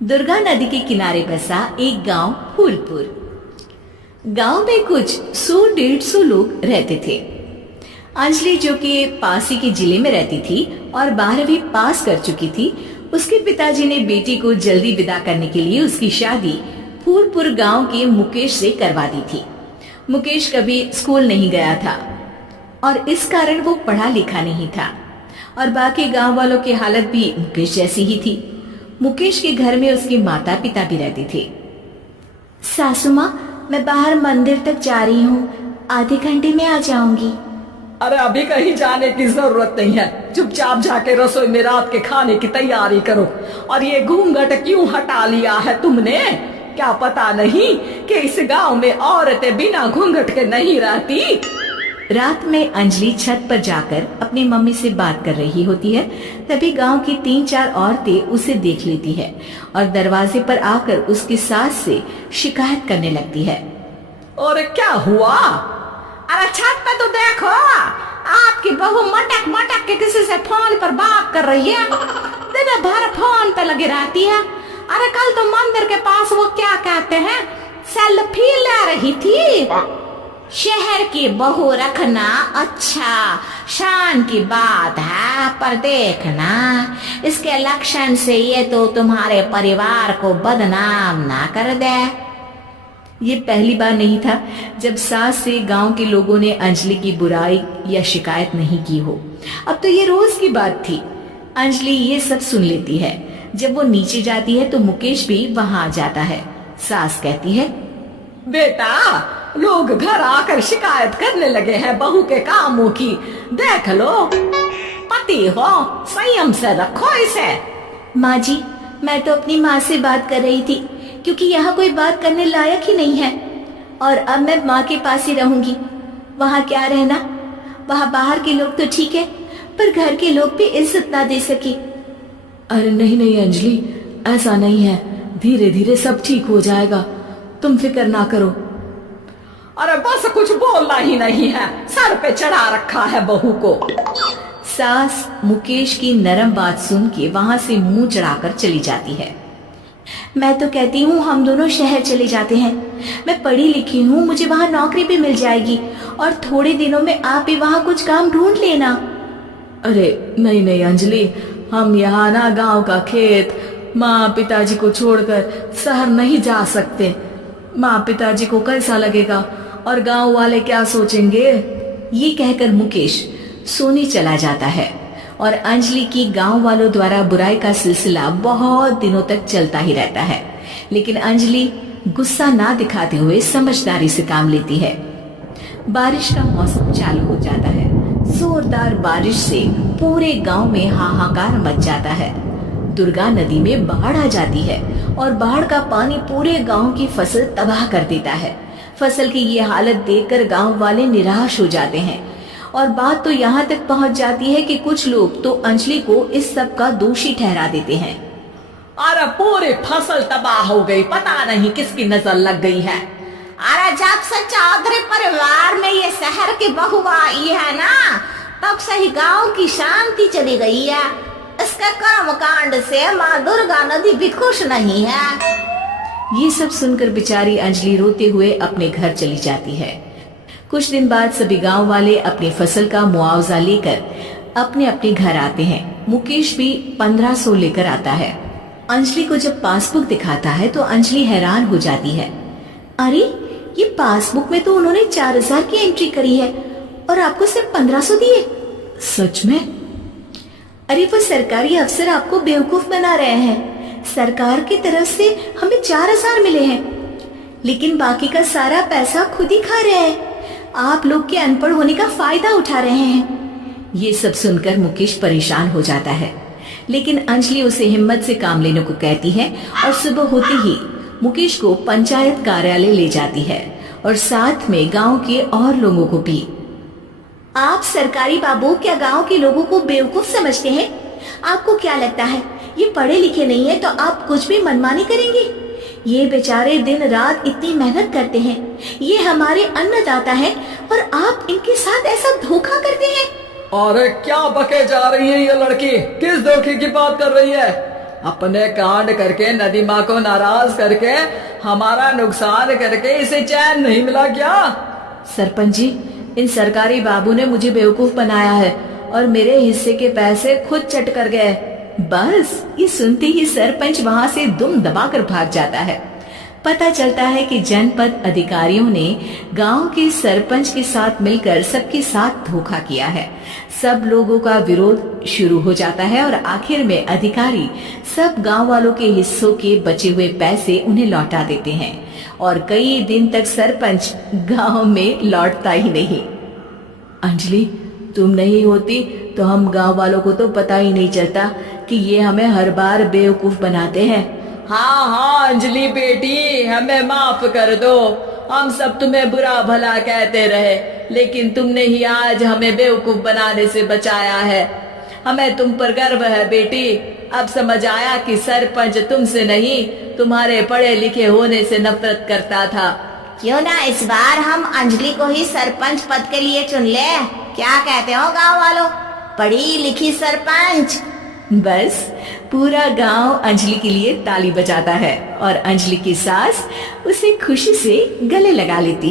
दुर्गा नदी के किनारे बसा एक गांव फूलपुर। गांव में कुछ 100-150 लोग रहते थे। अंजलि, जो कि पास ही के जिले में रहती थी और 12वीं पास कर चुकी थी, उसके पिताजी ने बेटी को जल्दी विदा करने के लिए उसकी शादी फूलपुर गांव के मुकेश से करवा दी थी। मुकेश कभी स्कूल नहीं गया था और इस कारण वो पढ़ा लिखा नहीं था और बाकी गांव वालों की हालत भी मुकेश जैसी ही थी। मुकेश के घर में उसके माता पिता भी रहते थे। सासू माँ, मैं बाहर मंदिर तक जा रही हूँ, आधे घंटे में आ जाऊंगी। अरे अभी कहीं जाने की जरूरत नहीं है, चुपचाप जाके रसोई में रात के खाने की तैयारी करो। और ये घूंघट क्यों हटा लिया है तुमने? क्या पता नहीं कि इस गांव में औरतें बिना घूंघट के नहीं रहती? रात में अंजलि छत पर जाकर अपनी मम्मी से बात कर रही होती है। तभी गांव की 3-4 औरतें उसे देख लेती है और दरवाजे पर आकर उसकी सास से शिकायत करने लगती है। और क्या हुआ? अरे छत पे तो देखो, आपकी बहू मटक मटक के किसी से फोन पर बात कर रही है। दिन भर फोन पे लगी रहती है। अरे कल तो मंदिर के पास वो क्या कहते हैं, सेल्फी ले रही थी। शहर की बहू रखना अच्छा शान की बात है, पर देखना इसके लक्षण से ये तो तुम्हारे परिवार को बदनाम ना कर दे। ये पहली बार नहीं था जब सास से गांव के लोगों ने अंजलि की बुराई या शिकायत नहीं की हो। अब तो ये रोज की बात थी। अंजलि ये सब सुन लेती है। जब वो नीचे जाती है तो मुकेश भी वहां जाता है। सास कहती है, बेटा, लोग घर आकर शिकायत करने लगे हैं बहू के कामों की। देख लो, पति हो, संयम से रखो इसे। माँ जी, मैं तो अपनी माँ से बात कर रही थी क्योंकि यहाँ कोई बात करने लायक ही नहीं है और अब मैं माँ के पास ही रहूंगी। वहाँ क्या रहना, वहाँ बाहर के लोग तो ठीक है पर घर के लोग भी इज्जत ना दे सके। अरे नहीं नहीं अंजलि, ऐसा नहीं है, धीरे धीरे सब ठीक हो जाएगा, तुम फिक्र ना करो। अरे बस कुछ बोलना ही नहीं है, सर पे चढ़ा रखा है बहू को। सास मुकेश की नरम बात सुन के वहां से मुंह चढ़ाकर चली जाती है। मैं तो कहती हूँ हम दोनों शहर चले जाते हैं। मैं पढ़ी लिखी हूँ, मुझे वहाँ नौकरी भी मिल जाएगी और थोड़े दिनों में आप भी वहाँ कुछ काम ढूंढ लेना। अरे नहीं नहीं अंजलि, हम यहाँ ना गांव का खेत, माँ पिताजी को छोड़कर शहर नहीं जा सकते। माँ पिताजी को कैसा लगेगा और गांव वाले क्या सोचेंगे? ये कहकर मुकेश सोने चला जाता है और अंजलि की गांव वालों द्वारा बुराई का सिलसिला बहुत दिनों तक चलता ही रहता है। लेकिन अंजलि गुस्सा ना दिखाते हुए समझदारी से काम लेती है। बारिश का मौसम चालू हो जाता है। जोरदार बारिश से पूरे गांव में हाहाकार मच जाता है। दुर्गा नदी में बाढ़ आ जाती है और बाढ़ का पानी पूरे गांव की फसल तबाह कर देता है। फसल की ये हालत देखकर गांव वाले निराश हो जाते हैं और बात तो यहाँ तक पहुँच जाती है कि कुछ लोग तो अंजलि को इस सब का दोषी ठहरा देते हैं। अरे पूरी फसल तबाह हो गई, पता नहीं किसकी नजर लग गई है। अरे जब से चौधरी परिवार में ये शहर की बहू आई है ना, तब से ही गांव की शांति चली गई है। इसके कर्म कांड से माँ दुर्गा नदी भी खुश नहीं है। ये सब सुनकर बेचारी अंजलि रोते हुए अपने घर चली जाती है। कुछ दिन बाद सभी गांव वाले अपनी फसल का मुआवजा लेकर अपने अपने घर आते हैं। मुकेश भी 1500 लेकर आता है। अंजलि को जब पासबुक दिखाता है तो अंजलि हैरान हो जाती है। अरे, ये पासबुक में तो उन्होंने 4000 की एंट्री करी है और आपको सिर्फ 1500 दिए। सच में? अरे वो सरकारी अफसर आपको बेवकूफ बना रहे हैं। सरकार की तरफ से हमें 4000 मिले हैं लेकिन बाकी का सारा पैसा खुद ही खा रहे हैं। आप लोग के अनपढ़ होने का फायदा उठा रहे हैं। ये सब सुनकर मुकेश परेशान हो जाता है लेकिन अंजलि उसे हिम्मत से काम लेने को कहती है और सुबह होते ही मुकेश को पंचायत कार्यालय ले जाती है और साथ में गांव के और लोगों को भी। आप सरकारी बाबू क्या गांव के लोगों को बेवकूफ समझते हैं? आपको क्या लगता है ये पढ़े लिखे नहीं है तो आप कुछ भी मनमानी करेंगे? ये बेचारे दिन रात इतनी मेहनत करते हैं, ये हमारे अन्नदाता हैं और आप इनके साथ ऐसा धोखा करते हैं। अरे क्या बके जा रही है ये लड़की, किस धोखे की बात कर रही है? अपने कांड करके नदी माँ को नाराज करके हमारा नुकसान करके इसे चैन नहीं मिला क्या? सरपंच जी, इन सरकारी बाबू ने मुझे बेवकूफ बनाया है और मेरे हिस्से के पैसे खुद चट कर गए। बस ये सुनते ही सरपंच वहां से दुम दबाकर भाग जाता है। पता चलता है कि जनपद अधिकारियों ने गांव के सरपंच के साथ मिलकर सबके साथ धोखा किया है। सब लोगों का विरोध शुरू हो जाता है और आखिर में अधिकारी सब गांव वालों के हिस्सों के बचे हुए पैसे उन्हें लौटा देते हैं और कई दिन तक सरपंच गांव में लौटता ही नहीं। अंजलि, तुम नहीं होती तो हम गांव वालों को तो पता ही नहीं चलता कि ये हमें हर बार बेवकूफ बनाते हैं। हाँ हाँ अंजलि बेटी, हमें माफ कर दो। हम सब तुम्हें बुरा भला कहते रहे, लेकिन तुमने ही आज हमें बेवकूफ बनाने से बचाया है। हमें तुम पर गर्व है बेटी। अब समझ आया कि सरपंच तुमसे नहीं, तुम्हारे पढ़े लिखे होने से नफरत करता था। क्यों ना इस बार हम अंजलि को ही सरपंच पद के लिए चुन ले? क्या कहते हो गांव वालों? पढ़ी लिखी सरपंच। बस पूरा गांव अंजलि के लिए ताली बजाता है और अंजलि की सास उसे खुशी से गले लगा लेती है।